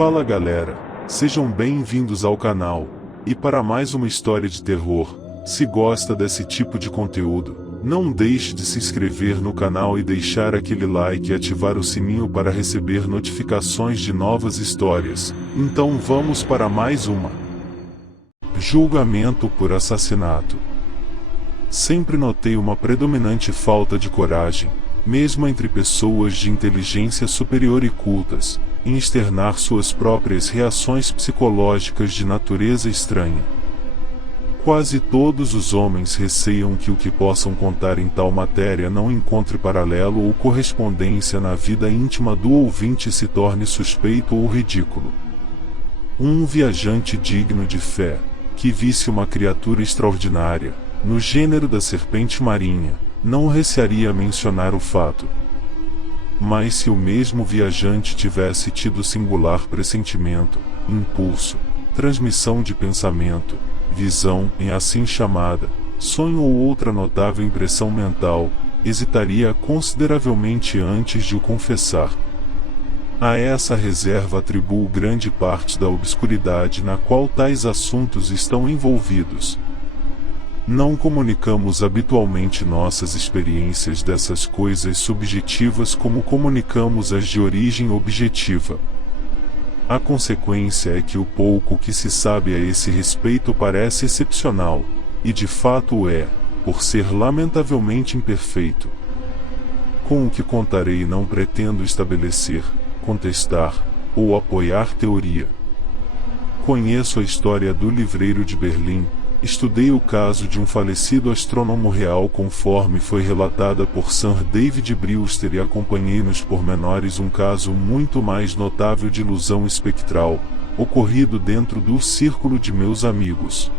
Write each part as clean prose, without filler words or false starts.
Fala galera, sejam bem-vindos ao canal, e para mais uma história de terror. Se gosta desse tipo de conteúdo, não deixe de se inscrever no canal e deixar aquele like e ativar o sininho para receber notificações de novas histórias. Então vamos para mais uma. Julgamento por assassinato. Sempre notei uma predominante falta de coragem, mesmo entre pessoas de inteligência superior e cultas, em externar suas próprias reações psicológicas de natureza estranha. Quase todos os homens receiam que o que possam contar em tal matéria não encontre paralelo ou correspondência na vida íntima do ouvinte e se torne suspeito ou ridículo. Um viajante digno de fé, que visse uma criatura extraordinária, no gênero da serpente marinha, não recearia mencionar o fato. Mas se o mesmo viajante tivesse tido singular pressentimento, impulso, transmissão de pensamento, visão em assim chamada, sonho ou outra notável impressão mental, hesitaria consideravelmente antes de o confessar. A essa reserva atribuo grande parte da obscuridade na qual tais assuntos estão envolvidos. Não comunicamos habitualmente nossas experiências dessas coisas subjetivas como comunicamos as de origem objetiva. A consequência é que o pouco que se sabe a esse respeito parece excepcional, e de fato o é, por ser lamentavelmente imperfeito. Com o que contarei não pretendo estabelecer, contestar, ou apoiar teoria. Conheço a história do livreiro de Berlim. Estudei o caso de um falecido astrônomo real conforme foi relatada por Sir David Brewster e acompanhei nos pormenores um caso muito mais notável de ilusão espectral, ocorrido dentro do círculo de meus amigos.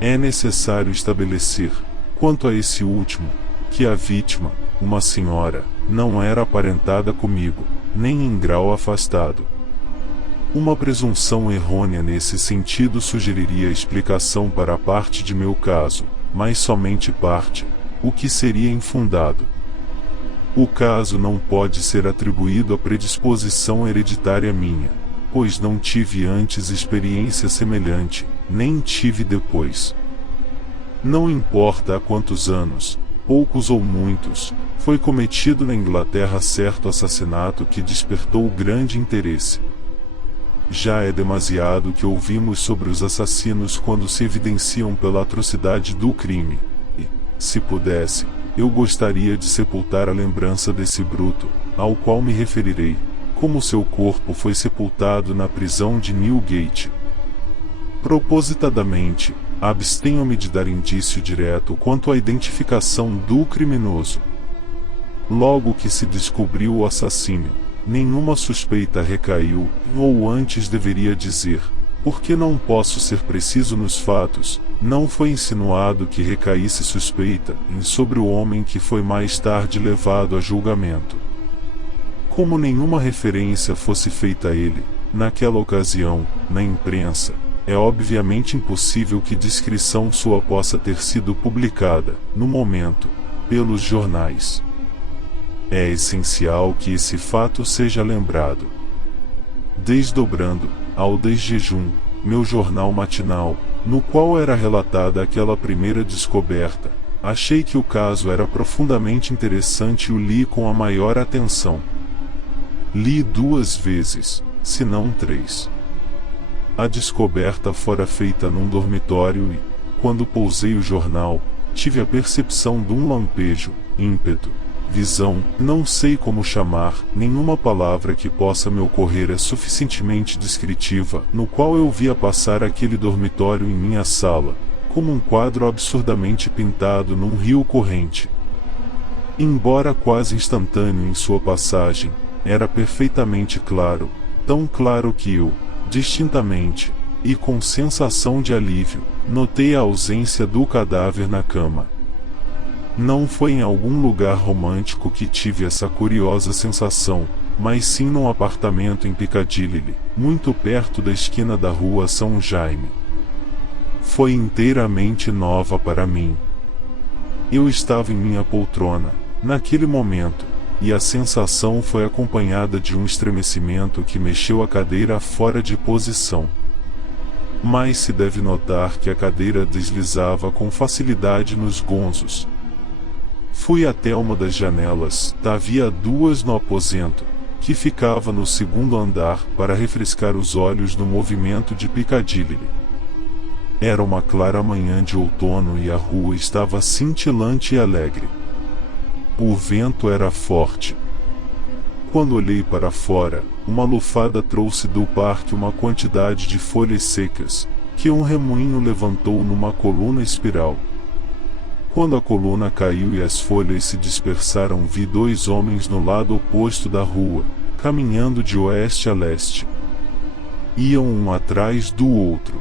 É necessário estabelecer, quanto a esse último, que a vítima, uma senhora, não era aparentada comigo, nem em grau afastado. Uma presunção errônea nesse sentido sugeriria explicação para a parte de meu caso, mas somente parte, o que seria infundado. O caso não pode ser atribuído à predisposição hereditária minha, pois não tive antes experiência semelhante, nem tive depois. Não importa há quantos anos, poucos ou muitos, foi cometido na Inglaterra certo assassinato que despertou grande interesse. Já é demasiado que ouvimos sobre os assassinos quando se evidenciam pela atrocidade do crime, e, se pudesse, eu gostaria de sepultar a lembrança desse bruto, ao qual me referirei, como seu corpo foi sepultado na prisão de Newgate. Propositadamente, abstenho-me de dar indício direto quanto à identificação do criminoso. Logo que se descobriu o assassínio, nenhuma suspeita recaiu, ou antes deveria dizer, porque não posso ser preciso nos fatos, não foi insinuado que recaísse suspeita sobre o homem que foi mais tarde levado a julgamento. Como nenhuma referência fosse feita a ele, naquela ocasião, na imprensa, é obviamente impossível que descrição sua possa ter sido publicada, no momento, pelos jornais. É essencial que esse fato seja lembrado. Desdobrando, ao desjejum, meu jornal matinal, no qual era relatada aquela primeira descoberta, achei que o caso era profundamente interessante e o li com a maior atenção. Li 2 vezes, se não 3. A descoberta fora feita num dormitório e, quando pousei o jornal, tive a percepção de um lampejo, ímpeto, visão, não sei como chamar, nenhuma palavra que possa me ocorrer é suficientemente descritiva, no qual eu via passar aquele dormitório em minha sala, como um quadro absurdamente pintado num rio corrente. Embora quase instantâneo em sua passagem, era perfeitamente claro, tão claro que eu, distintamente, e com sensação de alívio, notei a ausência do cadáver na cama. Não foi em algum lugar romântico que tive essa curiosa sensação, mas sim num apartamento em Piccadilly, muito perto da esquina da rua São Jaime. Foi inteiramente nova para mim. Eu estava em minha poltrona, naquele momento, e a sensação foi acompanhada de um estremecimento que mexeu a cadeira fora de posição. Mas se deve notar que a cadeira deslizava com facilidade nos gonzos. Fui até uma das janelas, havia duas no aposento, que ficava no segundo andar, para refrescar os olhos no movimento de Piccadilly. Era uma clara manhã de outono e a rua estava cintilante e alegre. O vento era forte. Quando olhei para fora, uma lufada trouxe do parque uma quantidade de folhas secas, que um remoinho levantou numa coluna espiral. Quando a coluna caiu e as folhas se dispersaram, vi dois homens no lado oposto da rua, caminhando de oeste a leste. Iam um atrás do outro.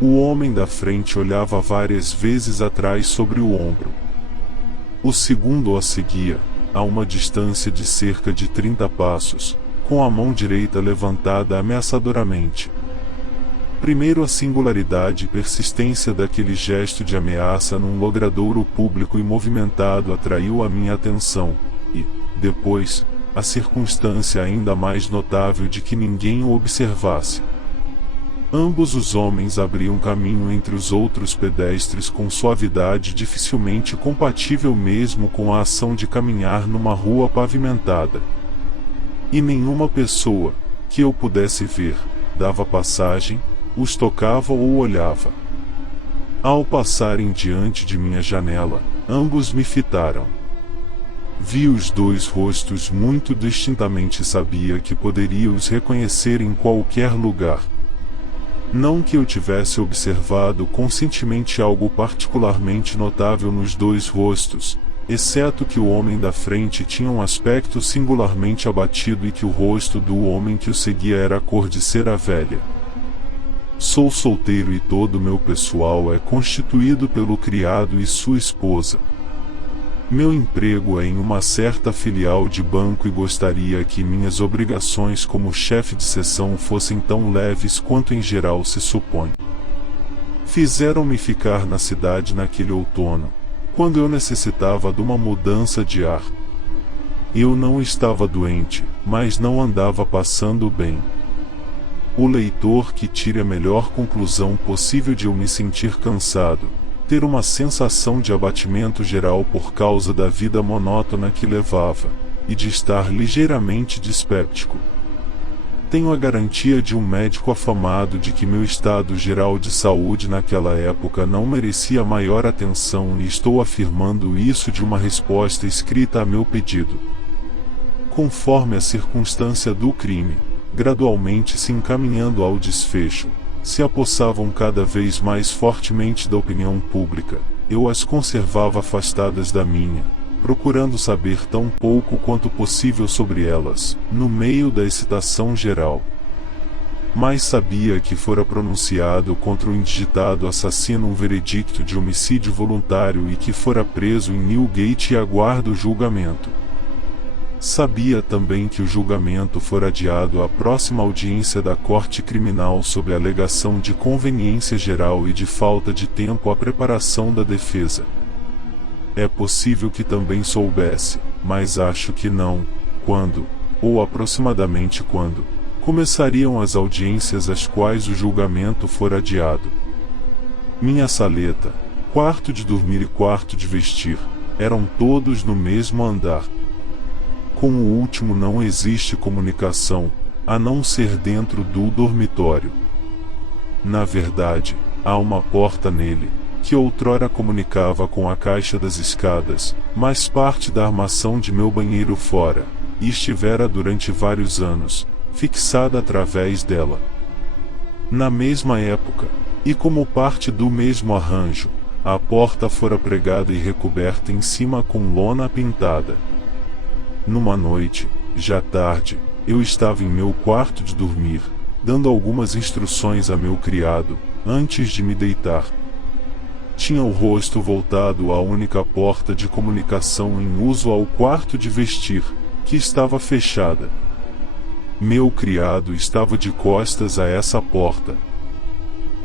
O homem da frente olhava várias vezes atrás sobre o ombro. O segundo o seguia, a uma distância de cerca de 30 passos, com a mão direita levantada ameaçadoramente. Primeiro, a singularidade e persistência daquele gesto de ameaça num logradouro público e movimentado atraiu a minha atenção, e, depois, a circunstância ainda mais notável de que ninguém o observasse. Ambos os homens abriam caminho entre os outros pedestres com suavidade dificilmente compatível mesmo com a ação de caminhar numa rua pavimentada. E nenhuma pessoa, que eu pudesse ver, dava passagem, os tocava ou olhava. Ao passarem diante de minha janela, ambos me fitaram. Vi os dois rostos muito distintamente e sabia que poderia os reconhecer em qualquer lugar. Não que eu tivesse observado conscientemente algo particularmente notável nos dois rostos, exceto que o homem da frente tinha um aspecto singularmente abatido e que o rosto do homem que o seguia era a cor de cera velha. Sou solteiro e todo o meu pessoal é constituído pelo criado e sua esposa. Meu emprego é em uma certa filial de banco e gostaria que minhas obrigações como chefe de seção fossem tão leves quanto em geral se supõe. Fizeram-me ficar na cidade naquele outono, quando eu necessitava de uma mudança de ar. Eu não estava doente, mas não andava passando bem. O leitor que tire a melhor conclusão possível de eu me sentir cansado, ter uma sensação de abatimento geral por causa da vida monótona que levava, e de estar ligeiramente dispéptico. Tenho a garantia de um médico afamado de que meu estado geral de saúde naquela época não merecia maior atenção e estou afirmando isso de uma resposta escrita a meu pedido. Conforme a circunstância do crime, gradualmente se encaminhando ao desfecho, se apossavam cada vez mais fortemente da opinião pública, eu as conservava afastadas da minha, procurando saber tão pouco quanto possível sobre elas, no meio da excitação geral. Mas sabia que fora pronunciado contra o indigitado assassino um veredicto de homicídio voluntário e que fora preso em Newgate e aguarda o julgamento. Sabia também que o julgamento fora adiado à próxima audiência da Corte Criminal sob a alegação de conveniência geral e de falta de tempo à preparação da defesa. É possível que também soubesse, mas acho que não, quando, ou aproximadamente quando, começariam as audiências às quais o julgamento fora adiado. Minha saleta, quarto de dormir e quarto de vestir, eram todos no mesmo andar. Com o último não existe comunicação, a não ser dentro do dormitório. Na verdade, há uma porta nele, que outrora comunicava com a caixa das escadas, mas parte da armação de meu banheiro fora, e estivera durante vários anos, fixada através dela. Na mesma época, e como parte do mesmo arranjo, a porta fora pregada e recoberta em cima com lona pintada. Numa noite, já tarde, eu estava em meu quarto de dormir, dando algumas instruções a meu criado, antes de me deitar. Tinha o rosto voltado à única porta de comunicação em uso ao quarto de vestir, que estava fechada. Meu criado estava de costas a essa porta.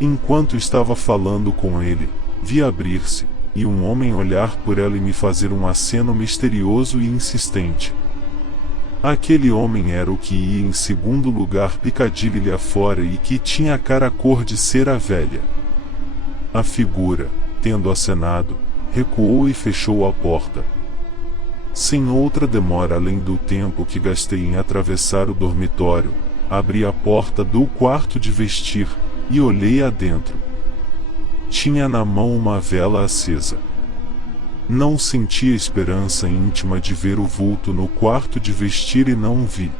Enquanto estava falando com ele, vi abrir-se, e um homem olhar por ela e me fazer um aceno misterioso e insistente. Aquele homem era o que ia em segundo lugar Piccadilly afora e que tinha a cara cor de cera velha. A figura, tendo acenado, recuou e fechou a porta. Sem outra demora além do tempo que gastei em atravessar o dormitório, abri a porta do quarto de vestir, e olhei adentro. Tinha na mão uma vela acesa. Não sentia esperança íntima de ver o vulto no quarto de vestir e não vi.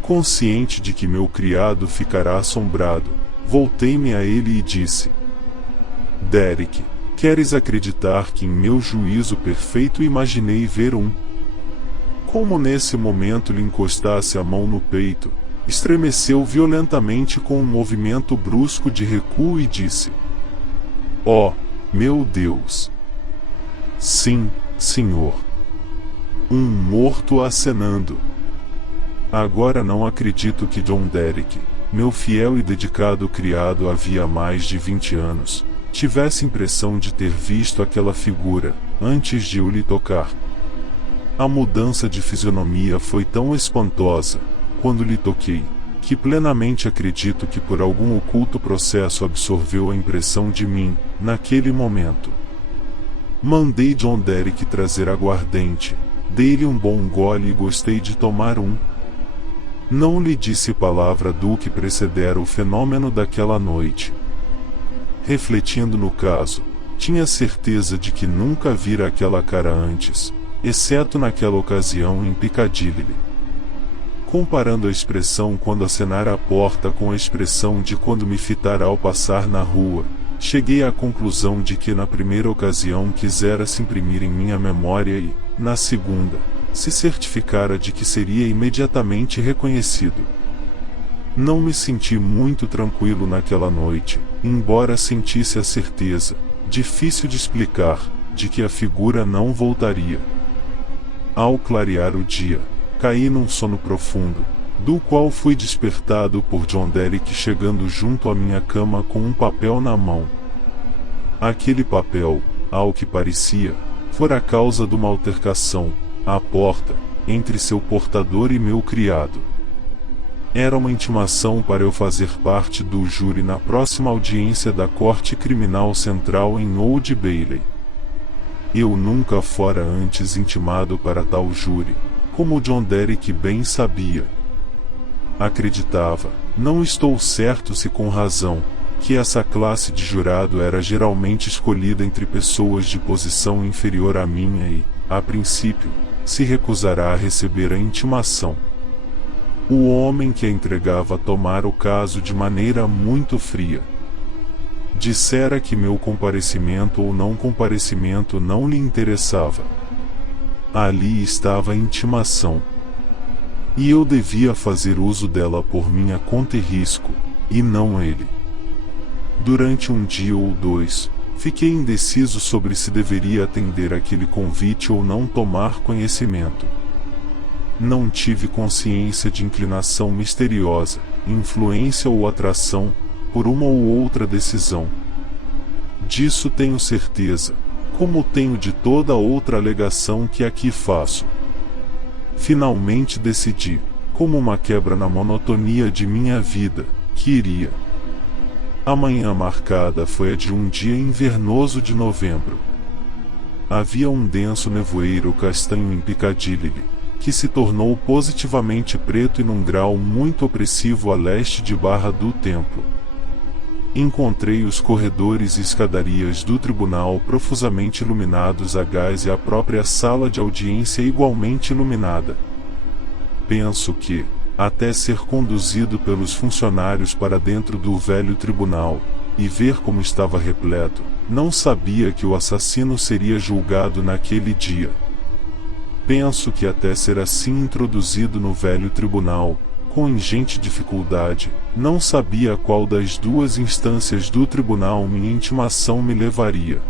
Consciente de que meu criado ficará assombrado, voltei-me a ele e disse: Derek, queres acreditar que em meu juízo perfeito imaginei ver um? Como nesse momento lhe encostasse a mão no peito, estremeceu violentamente com um movimento brusco de recuo e disse: Oh, meu Deus! Sim, senhor. Um morto acenando. Agora não acredito que John Derek, meu fiel e dedicado criado havia mais de 20 anos, tivesse impressão de ter visto aquela figura, antes de eu lhe tocar. A mudança de fisionomia foi tão espantosa, quando lhe toquei, que plenamente acredito que por algum oculto processo absorveu a impressão de mim, naquele momento. Mandei John Derek trazer aguardente, dei-lhe um bom gole e gostei de tomar um. Não lhe disse palavra do que precedera o fenômeno daquela noite. Refletindo no caso, tinha certeza de que nunca vira aquela cara antes, exceto naquela ocasião em Piccadilly. Comparando a expressão quando acenara a porta com a expressão de quando me fitara ao passar na rua, cheguei à conclusão de que na primeira ocasião quisera se imprimir em minha memória e, na segunda, se certificara de que seria imediatamente reconhecido. Não me senti muito tranquilo naquela noite, embora sentisse a certeza, difícil de explicar, de que a figura não voltaria. Ao clarear o dia, caí num sono profundo, do qual fui despertado por John Derek chegando junto à minha cama com um papel na mão. Aquele papel, ao que parecia, fora a causa de uma altercação, à porta, entre seu portador e meu criado. Era uma intimação para eu fazer parte do júri na próxima audiência da Corte Criminal Central em Old Bailey. Eu nunca fora antes intimado para tal júri, como John Derek bem sabia. Acreditava, não estou certo se com razão, que essa classe de jurado era geralmente escolhida entre pessoas de posição inferior à minha e, a princípio, se recusará a receber a intimação. O homem que a entregava tomara o caso de maneira muito fria. Dissera que meu comparecimento ou não comparecimento não lhe interessava. Ali estava a intimação. E eu devia fazer uso dela por minha conta e risco, e não ele. Durante um dia ou dois, fiquei indeciso sobre se deveria atender aquele convite ou não tomar conhecimento. Não tive consciência de inclinação misteriosa, influência ou atração, por uma ou outra decisão. Disso tenho certeza, como tenho de toda outra alegação que aqui faço. Finalmente decidi, como uma quebra na monotonia de minha vida, que iria. A manhã marcada foi a de um dia invernoso de novembro. Havia um denso nevoeiro castanho em Piccadilly, que se tornou positivamente preto e num grau muito opressivo a leste de Barra do Templo. Encontrei os corredores e escadarias do tribunal profusamente iluminados a gás e a própria sala de audiência igualmente iluminada. Penso que, até ser conduzido pelos funcionários para dentro do velho tribunal, e ver como estava repleto, não sabia que o assassino seria julgado naquele dia. Penso que até ser assim introduzido no velho tribunal, com ingente dificuldade, não sabia a qual das duas instâncias do tribunal minha intimação me levaria.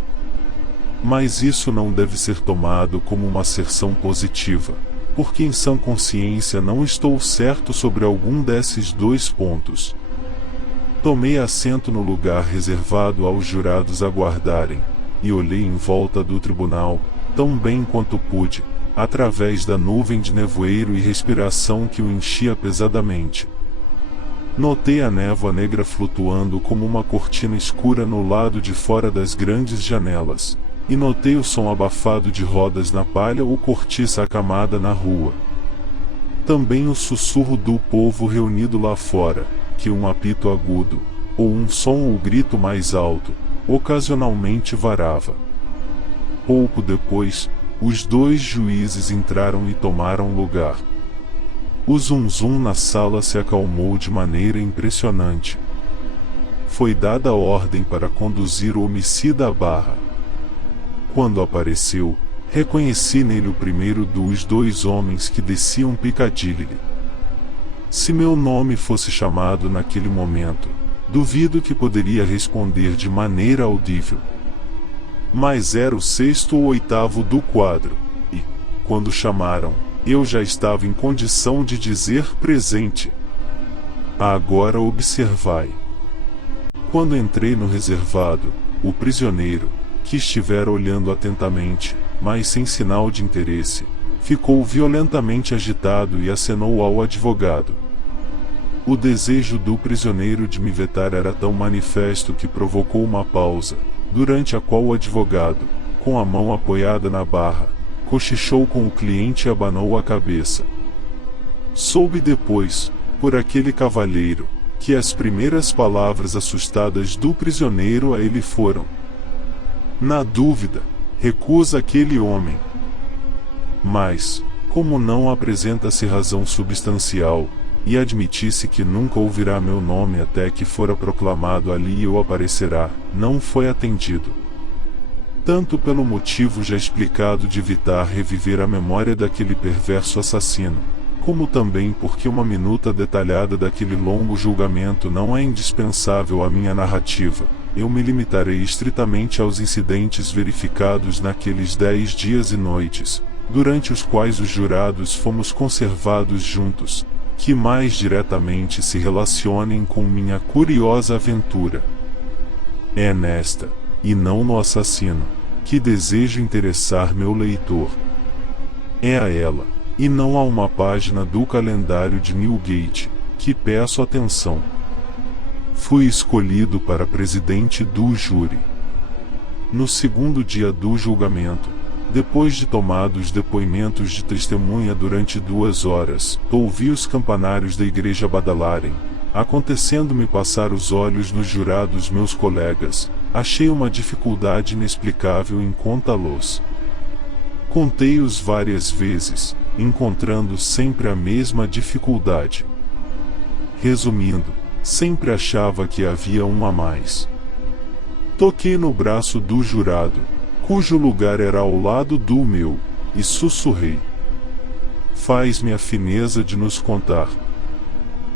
Mas isso não deve ser tomado como uma asserção positiva, porque em sã consciência não estou certo sobre algum desses dois pontos. Tomei assento no lugar reservado aos jurados aguardarem, e olhei em volta do tribunal, tão bem quanto pude, através da nuvem de nevoeiro e respiração que o enchia pesadamente. Notei a névoa negra flutuando como uma cortina escura no lado de fora das grandes janelas, e notei o som abafado de rodas na palha ou cortiça acamada na rua. Também o sussurro do povo reunido lá fora, que um apito agudo, ou um som ou grito mais alto, ocasionalmente varava. Pouco depois, os 2 juízes entraram e tomaram lugar. O zum-zum na sala se acalmou de maneira impressionante. Foi dada a ordem para conduzir o homicida à barra. Quando apareceu, reconheci nele o primeiro dos 2 homens que desciam Piccadilly. Se meu nome fosse chamado naquele momento, duvido que poderia responder de maneira audível. Mas era o 6º ou 8º do quadro, e, quando chamaram, eu já estava em condição de dizer presente. Agora observai. Quando entrei no reservado, o prisioneiro, que estivera olhando atentamente, mas sem sinal de interesse, ficou violentamente agitado e acenou ao advogado. O desejo do prisioneiro de me vetar era tão manifesto que provocou uma pausa, durante a qual o advogado, com a mão apoiada na barra, cochichou com o cliente e abanou a cabeça. Soube depois, por aquele cavalheiro, que as primeiras palavras assustadas do prisioneiro a ele foram: "Na dúvida, recusa aquele homem." Mas, como não apresenta-se razão substancial, e admitisse que nunca ouvirá meu nome até que fora proclamado ali ou aparecerá, não foi atendido. Tanto pelo motivo já explicado de evitar reviver a memória daquele perverso assassino, como também porque uma minuta detalhada daquele longo julgamento não é indispensável à minha narrativa, eu me limitarei estritamente aos incidentes verificados naqueles 10 dias e noites, durante os quais os jurados fomos conservados juntos, que mais diretamente se relacionem com minha curiosa aventura. É nesta, e não no assassino, que desejo interessar meu leitor. É a ela, e não a uma página do calendário de Newgate, que peço atenção. Fui escolhido para presidente do júri. No 2º dia do julgamento, depois de tomados depoimentos de testemunha durante 2 horas, ouvi os campanários da igreja badalarem. Acontecendo-me passar os olhos nos jurados meus colegas, achei uma dificuldade inexplicável em contá-los. Contei-os várias vezes, encontrando sempre a mesma dificuldade. Resumindo, sempre achava que havia um a mais. Toquei no braço do jurado, cujo lugar era ao lado do meu, e sussurrei: "Faz-me a fineza de nos contar."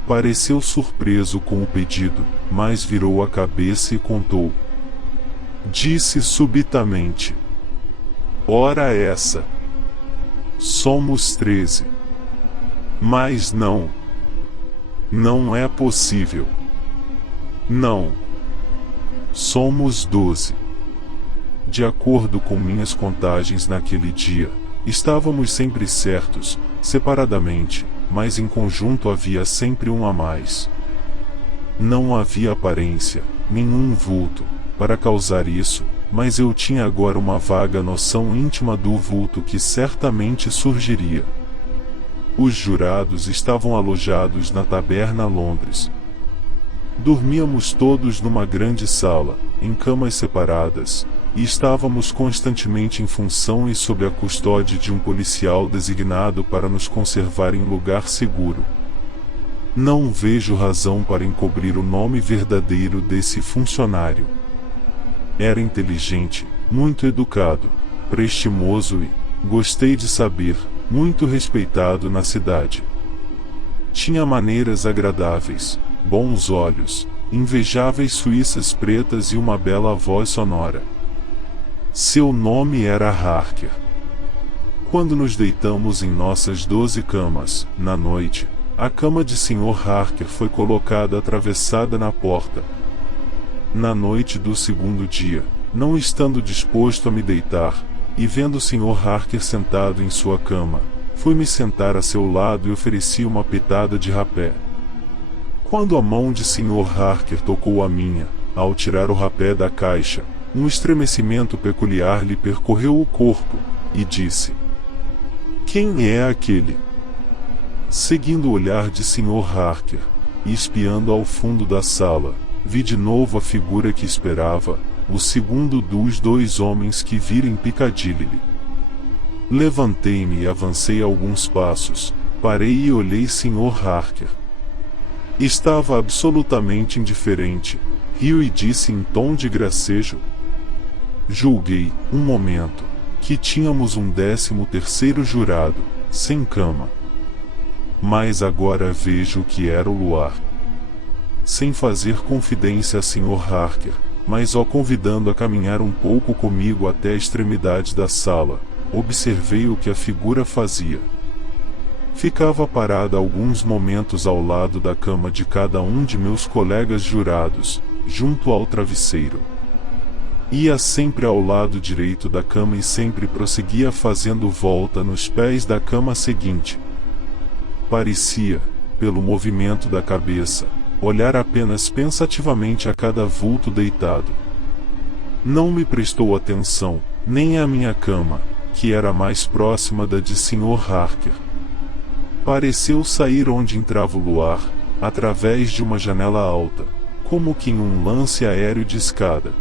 Pareceu surpreso com o pedido, mas virou a cabeça e contou. Disse subitamente: "Ora essa! Somos 13. Mas não. Não é possível. Não. Somos 12. De acordo com minhas contagens naquele dia, estávamos sempre certos, separadamente, mas em conjunto havia sempre um a mais. Não havia aparência, nenhum vulto, para causar isso, mas eu tinha agora uma vaga noção íntima do vulto que certamente surgiria. Os jurados estavam alojados na Taberna Londres. Dormíamos todos numa grande sala, em camas separadas, e estávamos constantemente em função e sob a custódia de um policial designado para nos conservar em lugar seguro. Não vejo razão para encobrir o nome verdadeiro desse funcionário. Era inteligente, muito educado, prestimoso e, gostei de saber, muito respeitado na cidade. Tinha maneiras agradáveis, bons olhos, invejáveis suíças pretas e uma bela voz sonora. Seu nome era Harker. Quando nos deitamos em nossas 12 camas, na noite, a cama de Sr. Harker foi colocada atravessada na porta. Na noite do segundo dia, não estando disposto a me deitar, e vendo o Sr. Harker sentado em sua cama, fui-me sentar a seu lado e ofereci uma pitada de rapé. Quando a mão de Sr. Harker tocou a minha, ao tirar o rapé da caixa, um estremecimento peculiar lhe percorreu o corpo, e disse: "Quem é aquele?" Seguindo o olhar de Sr. Harker, e espiando ao fundo da sala, vi de novo a figura que esperava, o segundo dos dois homens que vira em Piccadilly. Levantei-me e avancei alguns passos, parei e olhei Sr. Harker. Estava absolutamente indiferente, riu e disse em tom de gracejo: "Julguei, um momento, que tínhamos um 13º jurado, sem cama. Mas agora vejo que era o luar." Sem fazer confidência a Sr. Harker, mas o convidando a caminhar um pouco comigo até a extremidade da sala, observei o que a figura fazia. Ficava parada alguns momentos ao lado da cama de cada um de meus colegas jurados, junto ao travesseiro. Ia sempre ao lado direito da cama e sempre prosseguia fazendo volta nos pés da cama seguinte. Parecia, pelo movimento da cabeça, olhar apenas pensativamente a cada vulto deitado. Não me prestou atenção, nem à minha cama, que era mais próxima da de Sr. Harker. Pareceu sair onde entrava o luar, através de uma janela alta, como que em um lance aéreo de escada.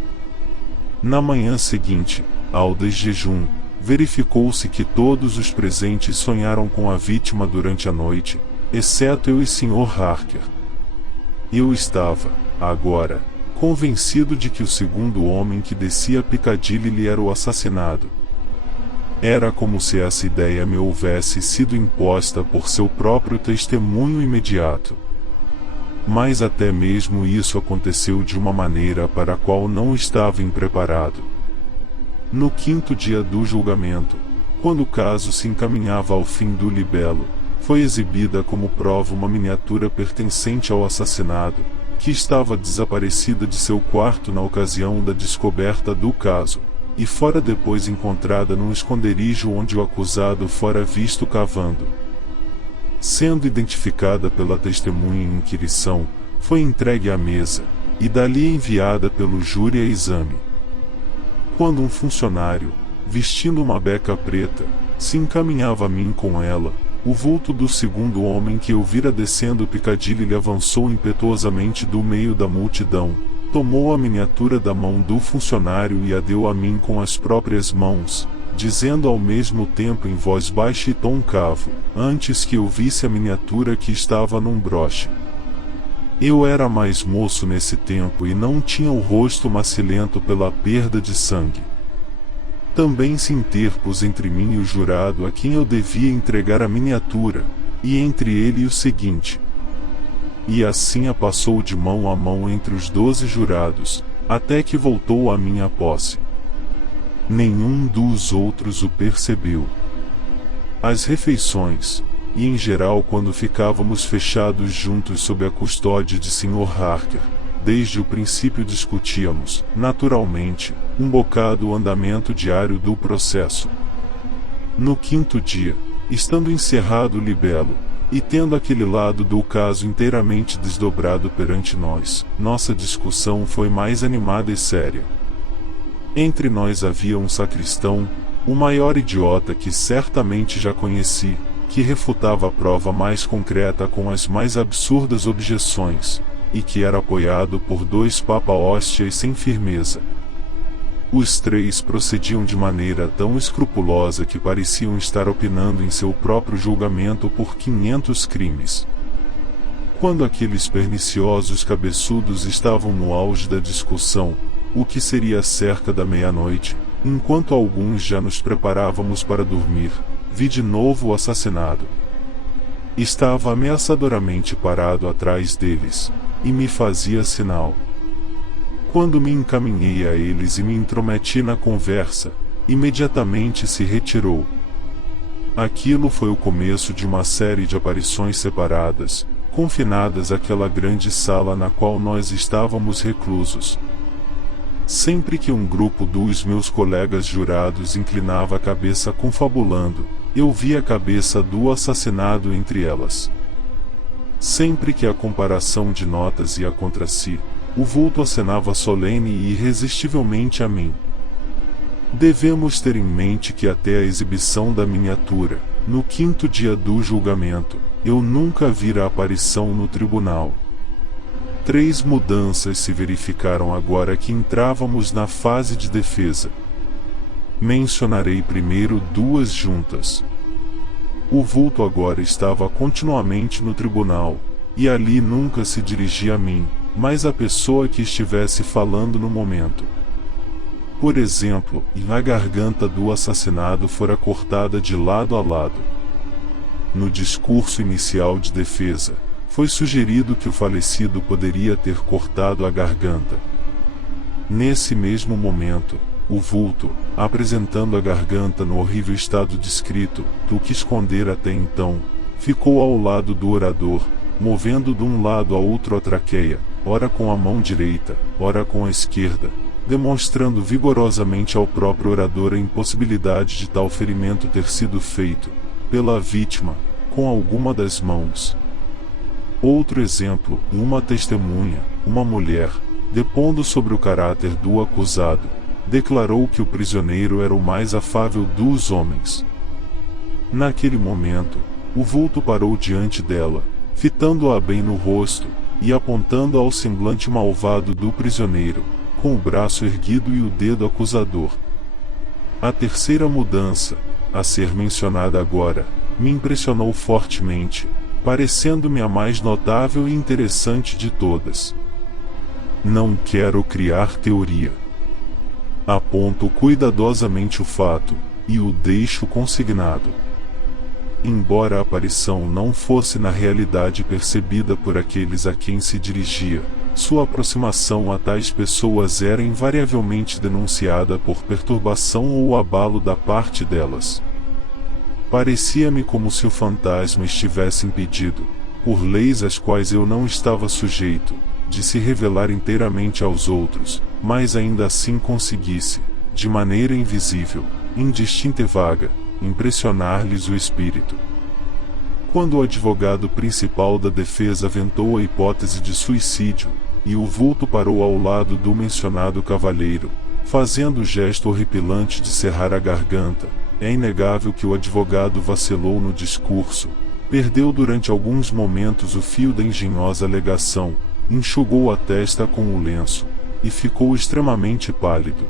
Na manhã seguinte, ao desjejum, verificou-se que todos os presentes sonharam com a vítima durante a noite, exceto eu e Sr. Harker. Eu estava, agora, convencido de que o segundo homem que descia Piccadilly lhe era o assassinado. Era como se essa ideia me houvesse sido imposta por seu próprio testemunho imediato. Mas até mesmo isso aconteceu de uma maneira para a qual não estava impreparado. No 5º dia do julgamento, quando o caso se encaminhava ao fim do libelo, foi exibida como prova uma miniatura pertencente ao assassinado, que estava desaparecida de seu quarto na ocasião da descoberta do caso, e fora depois encontrada num esconderijo onde o acusado fora visto cavando. Sendo identificada pela testemunha em inquirição, foi entregue à mesa, e dali enviada pelo júri a exame. Quando um funcionário, vestindo uma beca preta, se encaminhava a mim com ela, o vulto do segundo homem que eu vira descendo Piccadilly lhe avançou impetuosamente do meio da multidão, tomou a miniatura da mão do funcionário e a deu a mim com as próprias mãos, dizendo ao mesmo tempo em voz baixa e tom cavo, antes que eu visse a miniatura que estava num broche. Eu era mais moço nesse tempo e não tinha o rosto macilento pela perda de sangue. Também se interpôs entre mim e o jurado a quem eu devia entregar a miniatura, e entre ele e o seguinte. E assim a passou de mão a mão entre os 12 jurados, até que voltou à minha posse. Nenhum dos outros o percebeu. As refeições, e em geral quando ficávamos fechados juntos sob a custódia de Sr. Harker, desde o princípio discutíamos, naturalmente, um bocado o andamento diário do processo. No 5º dia, estando encerrado o libelo, e tendo aquele lado do caso inteiramente desdobrado perante nós, nossa discussão foi mais animada e séria. Entre nós havia um sacristão, o maior idiota que certamente já conheci, que refutava a prova mais concreta com as mais absurdas objeções, e que era apoiado por 2 papa-hóstias sem firmeza. Os 3 procediam de maneira tão escrupulosa que pareciam estar opinando em seu próprio julgamento por 500 crimes. Quando aqueles perniciosos cabeçudos estavam no auge da discussão, o que seria cerca da meia-noite, enquanto alguns já nos preparávamos para dormir, vi de novo o assassinado. Estava ameaçadoramente parado atrás deles, e me fazia sinal. Quando me encaminhei a eles e me intrometi na conversa, imediatamente se retirou. Aquilo foi o começo de uma série de aparições separadas, confinadas àquela grande sala na qual nós estávamos reclusos. Sempre que um grupo dos meus colegas jurados inclinava a cabeça confabulando, eu via a cabeça do assassinado entre elas. Sempre que a comparação de notas ia contra si, o vulto acenava solene e irresistivelmente a mim. Devemos ter em mente que até a exibição da miniatura, no 5º dia do julgamento, eu nunca vira a aparição no tribunal. 3 mudanças se verificaram agora que entrávamos na fase de defesa. Mencionarei primeiro 2 juntas. O vulto agora estava continuamente no tribunal, e ali nunca se dirigia a mim, mas à pessoa que estivesse falando no momento. Por exemplo, a garganta do assassinado fora cortada de lado a lado. No discurso inicial de defesa, foi sugerido que o falecido poderia ter cortado a garganta. Nesse mesmo momento, o vulto, apresentando a garganta no horrível estado descrito, do que esconder até então, ficou ao lado do orador, movendo de um lado a outro a traqueia, ora com a mão direita, ora com a esquerda, demonstrando vigorosamente ao próprio orador a impossibilidade de tal ferimento ter sido feito, pela vítima, com alguma das mãos. Outro exemplo, uma testemunha, uma mulher, depondo sobre o caráter do acusado, declarou que o prisioneiro era o mais afável dos homens. Naquele momento, o vulto parou diante dela, fitando-a bem no rosto, e apontando ao semblante malvado do prisioneiro, com o braço erguido e o dedo acusador. A terceira mudança, a ser mencionada agora, me impressionou fortemente, parecendo-me a mais notável e interessante de todas. Não quero criar teoria. Aponto cuidadosamente o fato, e o deixo consignado. Embora a aparição não fosse na realidade percebida por aqueles a quem se dirigia, sua aproximação a tais pessoas era invariavelmente denunciada por perturbação ou abalo da parte delas. Parecia-me como se o fantasma estivesse impedido, por leis às quais eu não estava sujeito, de se revelar inteiramente aos outros, mas ainda assim conseguisse, de maneira invisível, indistinta e vaga, impressionar-lhes o espírito. Quando o advogado principal da defesa aventou a hipótese de suicídio, e o vulto parou ao lado do mencionado cavalheiro, fazendo o gesto horripilante de cerrar a garganta, é inegável que o advogado vacilou no discurso, perdeu durante alguns momentos o fio da engenhosa alegação, enxugou a testa com o lenço, e ficou extremamente pálido.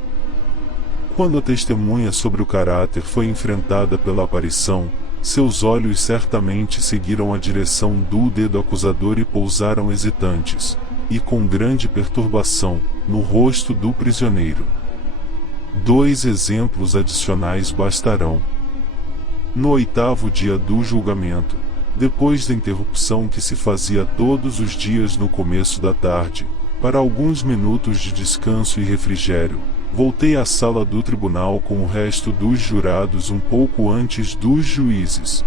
Quando a testemunha sobre o caráter foi enfrentada pela aparição, seus olhos certamente seguiram a direção do dedo acusador e pousaram hesitantes, e com grande perturbação, no rosto do prisioneiro. 2 exemplos adicionais bastarão. No 8º dia do julgamento, depois da interrupção que se fazia todos os dias no começo da tarde, para alguns minutos de descanso e refrigério, voltei à sala do tribunal com o resto dos jurados um pouco antes dos juízes.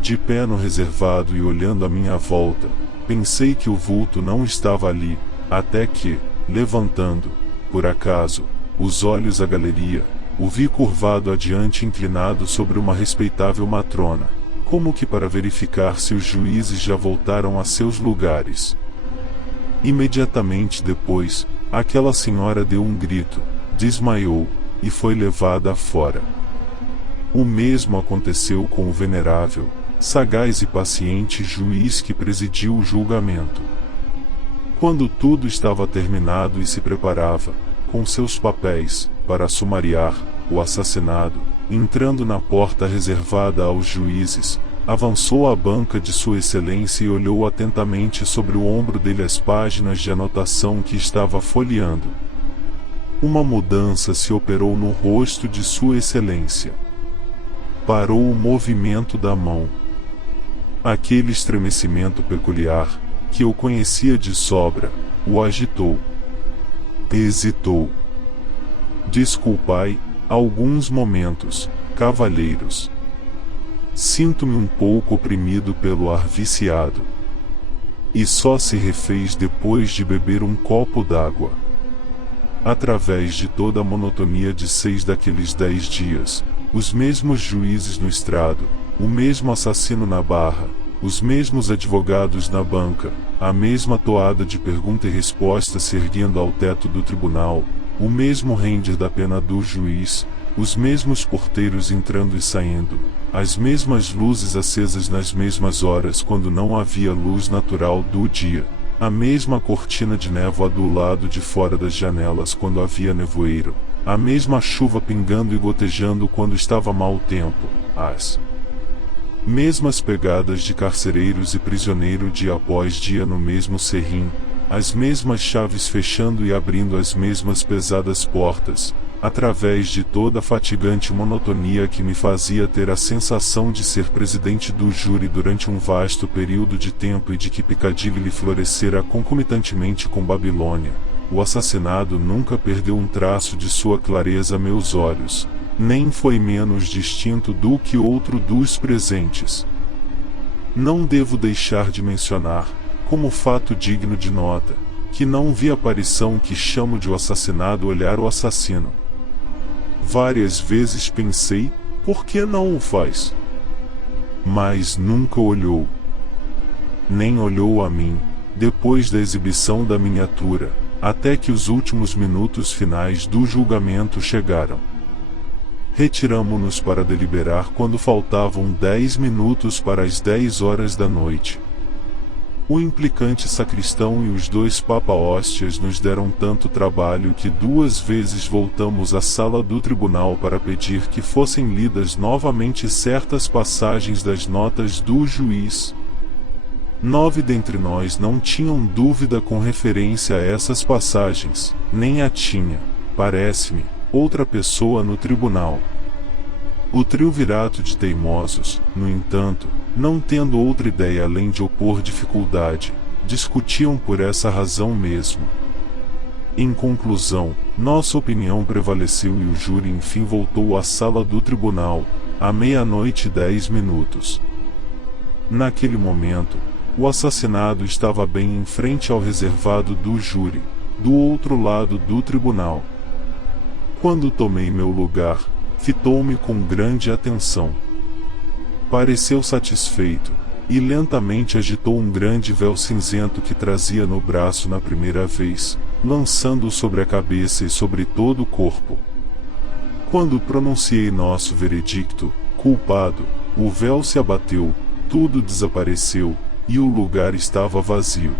De pé no reservado e olhando à minha volta, pensei que o vulto não estava ali, até que, levantando, por acaso, os olhos à galeria, o vi curvado adiante inclinado sobre uma respeitável matrona, como que para verificar se os juízes já voltaram a seus lugares. Imediatamente depois, aquela senhora deu um grito, desmaiou, e foi levada fora. O mesmo aconteceu com o venerável, sagaz e paciente juiz que presidiu o julgamento. Quando tudo estava terminado e se preparava, com seus papéis, para sumariar o assassinado, entrando na porta reservada aos juízes, avançou à banca de Sua Excelência e olhou atentamente sobre o ombro dele as páginas de anotação que estava folheando. Uma mudança se operou no rosto de Sua Excelência. Parou o movimento da mão. Aquele estremecimento peculiar, que eu conhecia de sobra, o agitou. Hesitou. Desculpai, alguns momentos, cavalheiros. Sinto-me um pouco oprimido pelo ar viciado. E só se refez depois de beber um copo d'água. através de toda a monotonia de 6 daqueles 10 dias, os mesmos juízes no estrado, o mesmo assassino na barra, os mesmos advogados na banca, a mesma toada de pergunta e resposta se erguendo ao teto do tribunal, o mesmo render da pena do juiz, os mesmos porteiros entrando e saindo, as mesmas luzes acesas nas mesmas horas quando não havia luz natural do dia, a mesma cortina de névoa do lado de fora das janelas quando havia nevoeiro, a mesma chuva pingando e gotejando quando estava mau tempo, as mesmas pegadas de carcereiros e prisioneiro dia após dia no mesmo serrim, as mesmas chaves fechando e abrindo as mesmas pesadas portas, através de toda a fatigante monotonia que me fazia ter a sensação de ser presidente do júri durante um vasto período de tempo e de que Piccadilly florescera concomitantemente com Babilônia. O assassinado nunca perdeu um traço de sua clareza a meus olhos, nem foi menos distinto do que outro dos presentes. Não devo deixar de mencionar, como fato digno de nota, que não vi a aparição que chamo de o assassinado olhar o assassino. Várias vezes pensei, por que não o faz? Mas nunca olhou. Nem olhou a mim, depois da exibição da miniatura, até que os últimos minutos finais do julgamento chegaram. Retiramo-nos para deliberar quando faltavam 10 minutos para as 10 horas da noite. O implicante sacristão e os 2 papa-hóstias nos deram tanto trabalho que 2 vezes voltamos à sala do tribunal para pedir que fossem lidas novamente certas passagens das notas do juiz. 9 dentre nós não tinham dúvida com referência a essas passagens, nem a tinha, parece-me, outra pessoa no tribunal. O triunvirato de teimosos, no entanto, não tendo outra ideia além de opor dificuldade, discutiam por essa razão mesmo. Em conclusão, nossa opinião prevaleceu e o júri enfim voltou à sala do tribunal, à 00:10. Naquele momento, o assassinado estava bem em frente ao reservado do júri, do outro lado do tribunal. Quando tomei meu lugar, fitou-me com grande atenção. Pareceu satisfeito, e lentamente agitou um grande véu cinzento que trazia no braço na primeira vez, lançando-o sobre a cabeça e sobre todo o corpo. Quando pronunciei nosso veredicto, culpado, o véu se abateu, tudo desapareceu, e o lugar estava vazio.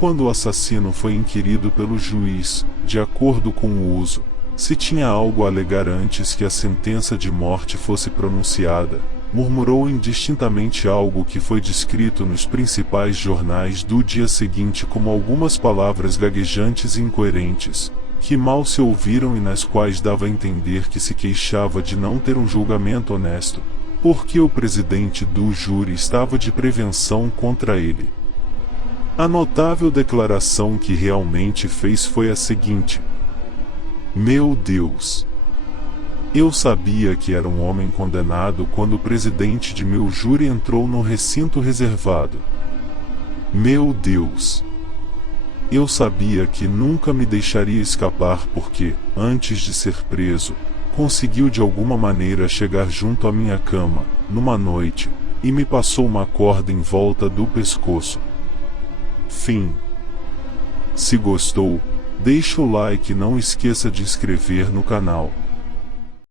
Quando o assassino foi inquirido pelo juiz, de acordo com o uso, se tinha algo a alegar antes que a sentença de morte fosse pronunciada, murmurou indistintamente algo que foi descrito nos principais jornais do dia seguinte como algumas palavras gaguejantes e incoerentes, que mal se ouviram e nas quais dava a entender que se queixava de não ter um julgamento honesto, porque o presidente do júri estava de prevenção contra ele. A notável declaração que realmente fez foi a seguinte: meu Deus! Eu sabia que era um homem condenado quando o presidente de meu júri entrou no recinto reservado. Meu Deus! Eu sabia que nunca me deixaria escapar porque, antes de ser preso, conseguiu de alguma maneira chegar junto à minha cama, numa noite, e me passou uma corda em volta do pescoço. Fim. Se gostou, deixa o like e não esqueça de inscrever no canal.